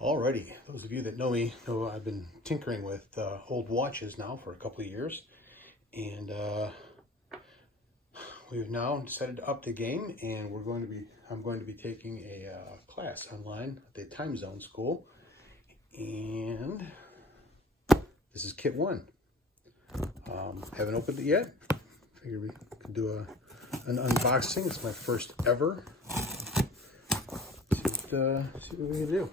Alrighty, those of you that know me know I've been tinkering with old watches now for a couple of years, and we've now decided to up the game, and I'm going to be taking a class online at the TimeZone School, and this is kit 1. Haven't opened it yet. Figured we could do an unboxing. It's my first ever. See what we can do.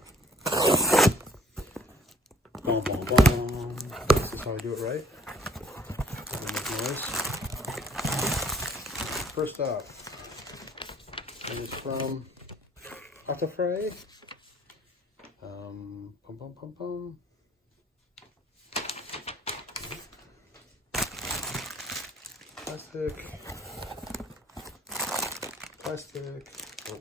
Boom, boom, boom. This is how I do it right. Make noise. First off, it is from Autofray. Pum, pum, pum, pum. Plastic. Oh.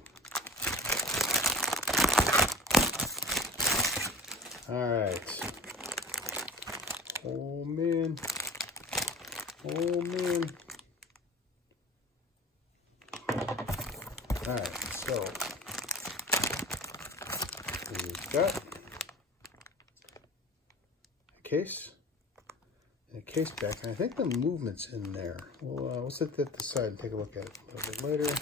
All right. Oh man. Oh man. All right. So we've got a case and a case back, and I think the movement's in there. We'll set that aside and take a look at it a little bit later.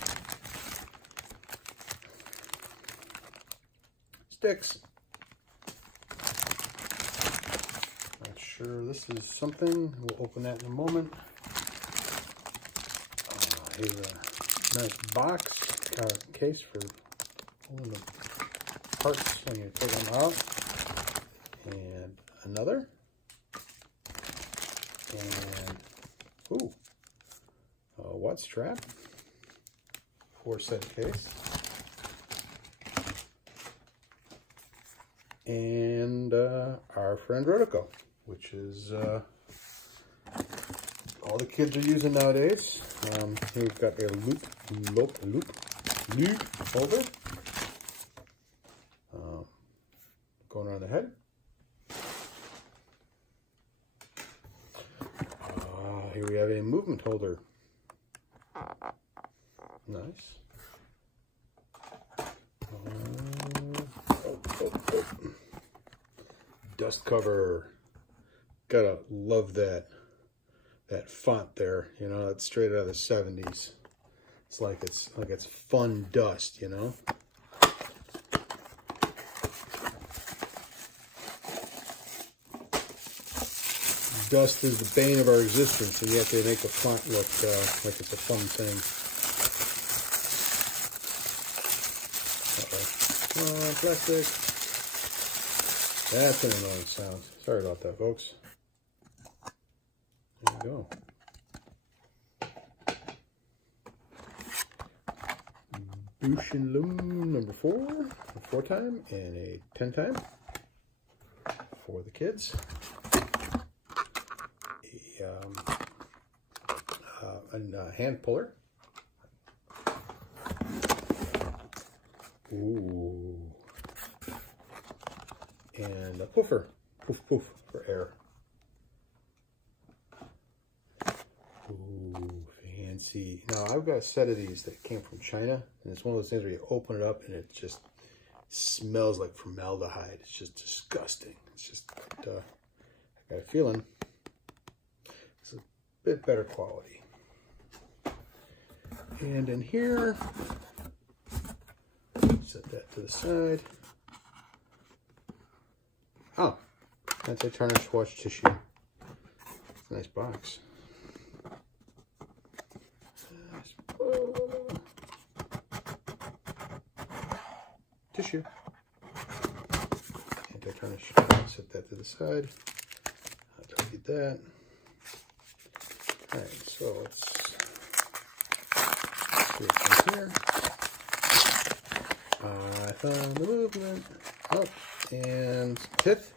Sticks. Sure, this is something. We'll open that in a moment. Here's a nice box case for holding the parts when you take them out, and another, and a watch strap for set case, and our friend Rotico, which is all the kids are using nowadays. Here we've got a loop holder going around the head. Here we have a movement holder. Nice. Dust cover. Gotta love that font there, you know, that's straight out of the 70s. It's like it's fun dust, you know. Dust is the bane of our existence, and yet they make the font look like it's a fun thing. Plastic. That's an annoying sound. Sorry about that, folks. There you go. Bushin Loom number 4, a 4-time and a 10-time for the kids. A hand puller. Ooh. And a poofer. Poof, poof for air. Ooh, fancy. Now, I've got a set of these that came from China, and it's one of those things where you open it up and it just smells like formaldehyde. It's just disgusting. It's just, I got a feeling it's a bit better quality. And in here, set that to the side. Oh, that's a tarnished watch tissue. It's a nice box. Tissue. Anti-tarnish. Set that to the side. Don't need that. Alright, so let's see what's in here. I found the movement. Oh, and pith.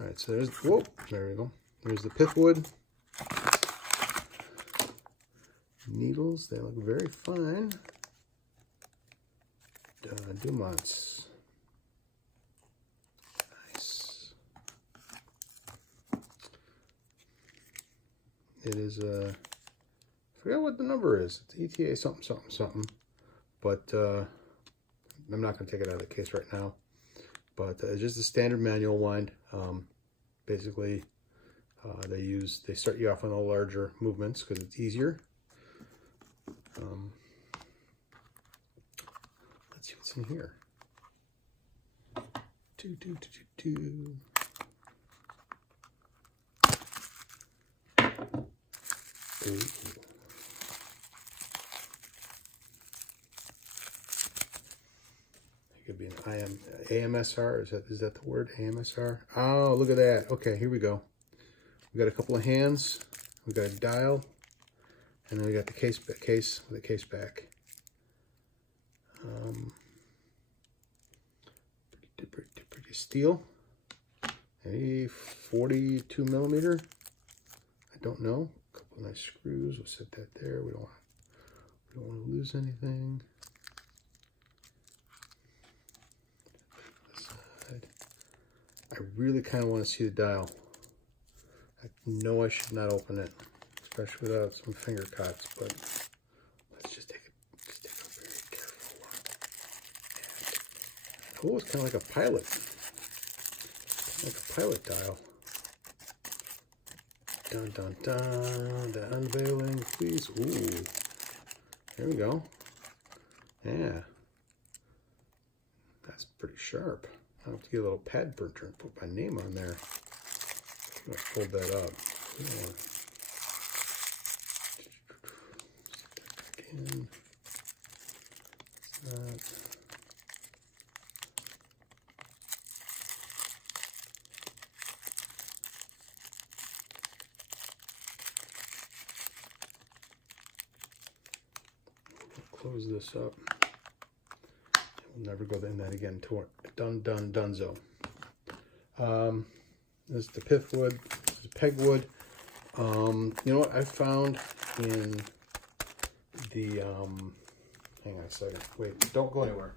Alright, so there's, whoa, there we go. There's the pith wood. Needles, they look very fine. Dumont's. Nice. It is, I forgot what the number is. It's ETA something, something, something. But I'm not going to take it out of the case right now. but just a standard manual wind. Basically, they start you off on the larger movements because it's easier. Let's see what's in here. Ooh. Could be an AMSR. Is that the word? AMSR? Oh, look at that. Okay, here we go. We got a couple of hands. We got a dial, and then we got the case with the case back. Pretty steel. A 42 millimeter. I don't know. A couple of nice screws. We'll set that there. We don't want to lose anything. I really kind of want to see the dial. I know I should not open it, especially without some finger cuts, but let's just take a very careful look. Oh, it's kind of like a pilot. Like a pilot dial. Dun dun dun, the unveiling, please. Ooh, there we go. Yeah, that's pretty sharp. I'll have to get a little pad printer and put my name on there. I'm gonna fold that up. Stick that back in. Close this up. We'll never go in that again until we're donezo. This is the pith wood. This is peg wood. You know what I found in the hang on a second. Wait, don't go anywhere.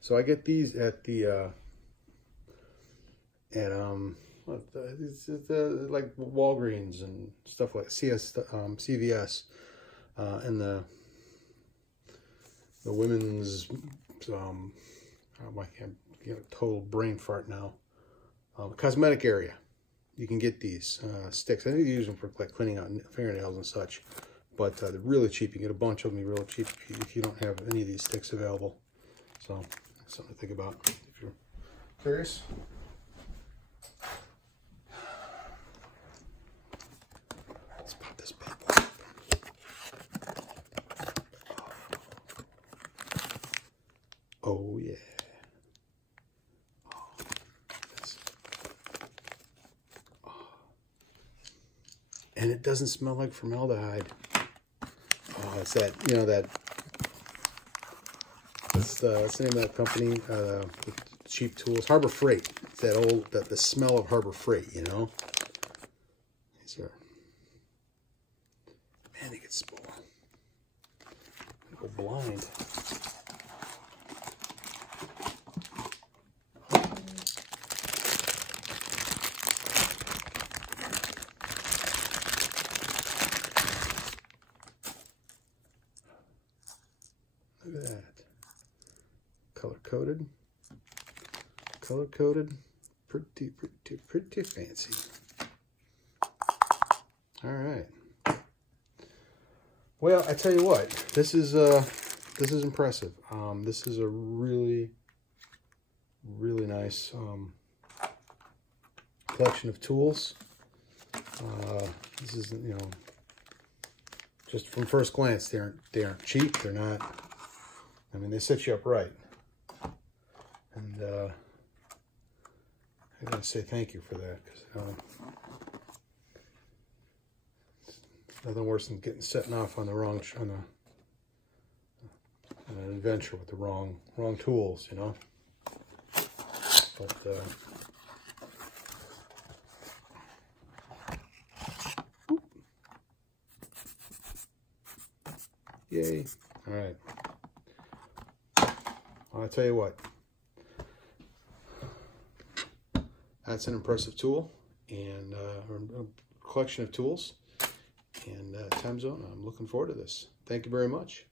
So I get these at the it's like Walgreens and stuff like CVS, and the women's I can't get a total brain fart now. Cosmetic area, you can get these sticks. I think you use them for like cleaning out fingernails and such, but they're really cheap. You can get a bunch of them really cheap if you don't have any of these sticks available. So that's something to think about if you're curious. Let's pop this bad boy open. Oh yeah. And it doesn't smell like formaldehyde. Oh, it's that, you know, what's the name of that company? Cheap Tools, Harbor Freight. It's that old, the smell of Harbor Freight, you know? These are, man, they get spoiled. I go blind. Look at that. Color-coded. Color-coded. Pretty fancy. All right. Well, I tell you what, this is impressive. This is a really nice collection of tools. This is, you know, just from first glance, they aren't cheap. They're not. I mean, they set you up right. And I gotta say thank you for that, because nothing worse than setting off on the wrong on an adventure with the wrong tools, you know. But yay! All right. I'll tell you what. That's an impressive tool, and collection of tools. And TimeZone, I'm looking forward to this. Thank you very much.